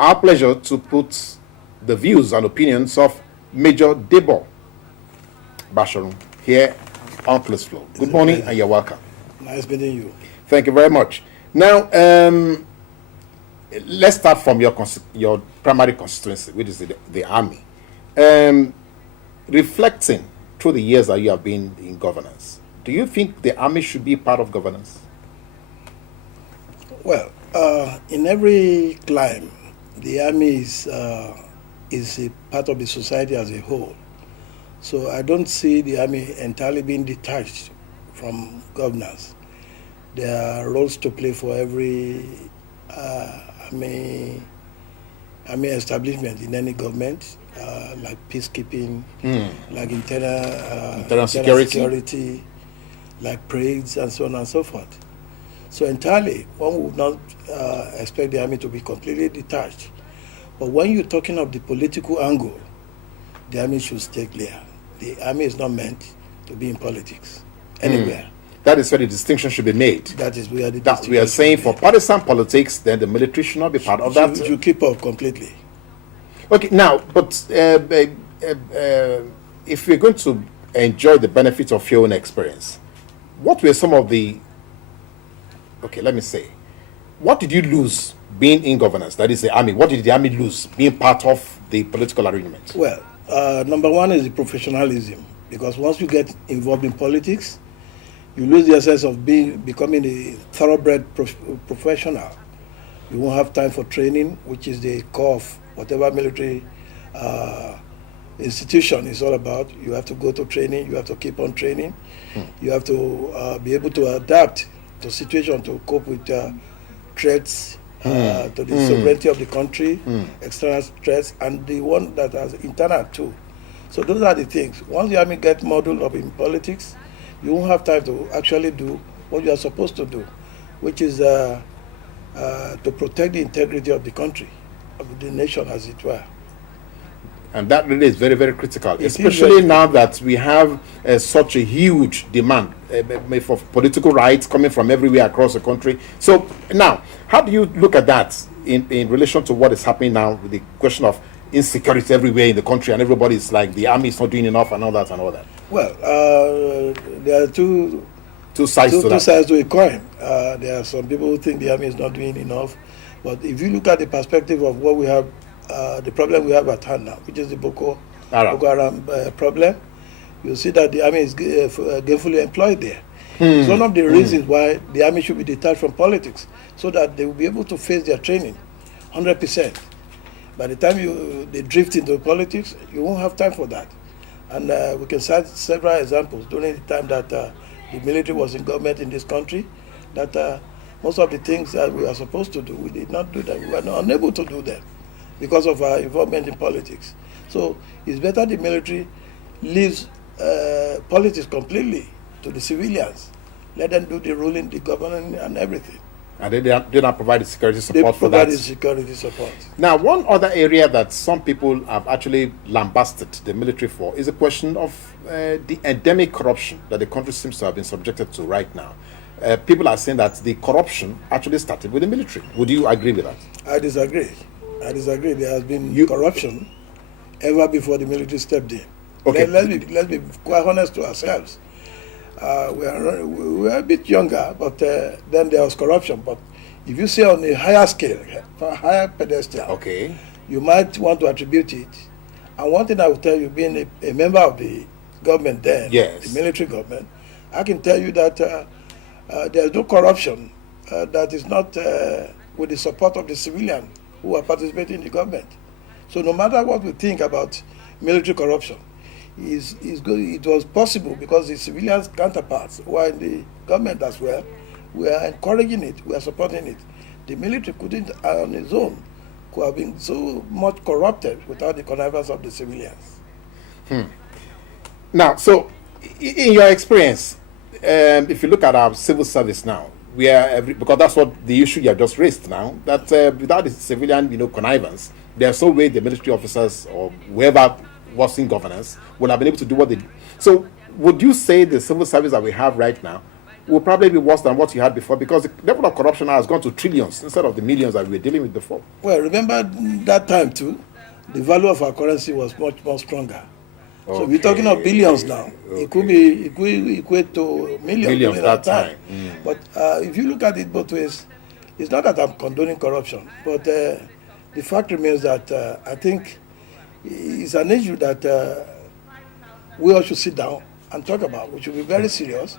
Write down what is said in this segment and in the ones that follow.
our pleasure to put the views and opinions of Major Debo Bashorun here on Close Flow. Good morning and you're welcome. Nice meeting you. Thank you very much. Now, let's start from your primary constituency, which is the army. Reflecting through the years that you have been in governance, do you think the army should be part of governance? Well, in every climb, the army is a part of the society as a whole. So I don't see the army entirely being detached from governance. There are roles to play for every army establishment in any government, like peacekeeping, like internal security, like parades, and so on and so forth. So entirely, one would not expect the army to be completely detached. But when you're talking of the political angle, the army should stay clear. The army is not meant to be in politics anywhere. That is where the distinction should be made. That is where the that we are saying for partisan politics, then the military should not be part of that. You keep up completely. Okay, now, but if we're going to enjoy the benefits of your own experience, what were some of the, okay, let me say, what did you lose being in governance, that is the army? What did the army lose being part of the political arrangement? Well, number one is the professionalism, because once you get involved in politics, you lose the sense of becoming a thoroughbred professional. You won't have time for training, which is the core of whatever military institution is all about. You have to go to training, you have to keep on training, you have to be able to adapt to situation, to cope with threats to the sovereignty of the country, external threats, and the one that has internal too. So those are the things. Once the army gets modeled up in politics, you won't have time to actually do what you are supposed to do, which is to protect the integrity of the country, of the nation, as it were. And that really is very, very critical, especially now that we have such a huge demand for political rights coming from everywhere across the country. So now, how do you look at that in relation to what is happening now with the question of insecurity everywhere in the country, and everybody's like the army is not doing enough and all that and all that? Well, there are two sides to a coin. There are some people who think the army is not doing enough, but if you look at the perspective of what we have, the problem we have at hand now, which is the Boko Haram problem, you'll see that the army is gainfully employed there. It's one of the reasons why the army should be detached from politics, so that they will be able to face their training 100%. By the time they drift into politics, you won't have time for that. And we can cite several examples during the time that the military was in government in this country, that most of the things that we are supposed to do, we did not do them. We were not unable to do them because of our involvement in politics. So it's better the military leaves politics completely to the civilians. Let them do the ruling, the governing, and everything. And they do not provide the security support for that. They provide the security support. Now, one other area that some people have actually lambasted the military for is a question of the endemic corruption that the country seems to have been subjected to right now. People are saying that the corruption actually started with the military. Would you agree with that? I disagree. There has been corruption ever before the military stepped in. Okay. Let's be quite honest to ourselves. We are a bit younger, but then there was corruption. But if you say on a higher scale, a higher pedestal, okay, you might want to attribute it. And one thing I will tell you, being a member of the government then, yes, the military government, I can tell you that there is no corruption that is not with the support of the civilian who are participating in the government. So no matter what we think about military corruption, it was possible because the civilian counterparts who are in the government as well, we are encouraging it, we are supporting it. The military couldn't on its own could have been so much corrupted without the connivance of the civilians. Now, so in your experience, if you look at our civil service now, we are because that's what the issue you have just raised now, that without the civilian, connivance, there's no way the military officers or whoever was in governance will have been able to do what they do. So would you say the civil service that we have right now will probably be worse than what you had before, because the level of corruption now has gone to trillions instead of the millions that we were dealing with before. Well, remember that time too, the value of our currency was much more stronger. Okay. So we're talking of billions now. Okay. It could equate to millions at that time. But if you look at it both ways, it's not that I'm condoning corruption, but the fact remains that I think it's an issue that we all should sit down and talk about. We should be very serious.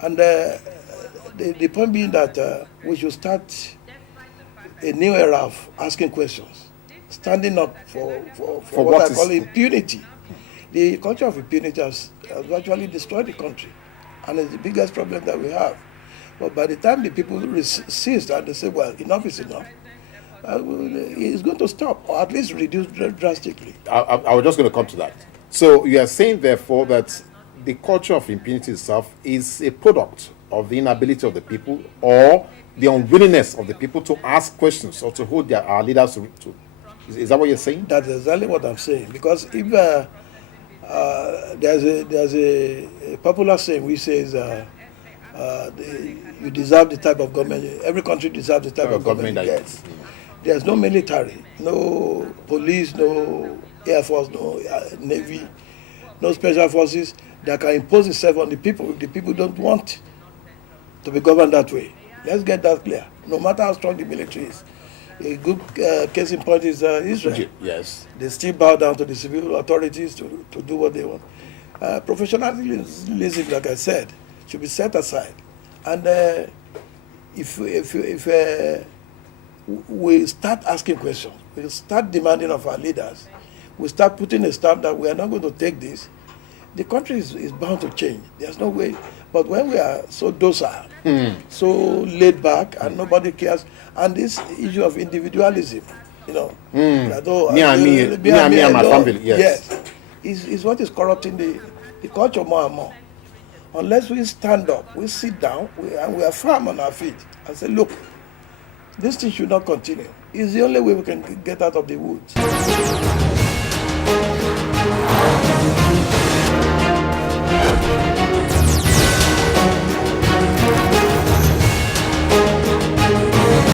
And the point being that we should start a new era of asking questions, standing up for what I call impunity. The culture of impunity has virtually destroyed the country, and it's the biggest problem that we have. But by the time the people resist and they say, well, enough is enough, it's going to stop, or at least reduce drastically. I was just going to come to that. So you are saying, therefore, that the culture of impunity itself is a product of the inability of the people, or the unwillingness of the people to ask questions or to hold our leaders to. Is that what you're saying? That's exactly what I'm saying. Because if there's a popular saying which says you deserve the type of government. Every country deserves the type of government it gets. There's no military, no police, no air force, no navy, no special forces that can impose itself on the people if the people don't want to be governed that way. Let's get that clear. No matter how strong the military is. A good case in point is Israel. Yes. They still bow down to the civil authorities to do what they want. Professionalism, like I said, should be set aside. And if we start asking questions, we start demanding of our leaders, we start putting a stamp that we are not going to take this, the country is bound to change. There's no way. But when we are so docile, so laid back, and nobody cares, and this issue of individualism, me and my family, yes, is what is corrupting the culture more and more. Unless we stand up, we sit down, and we are firm on our feet and say, look, this thing should not continue. It's the only way we can get out of the woods.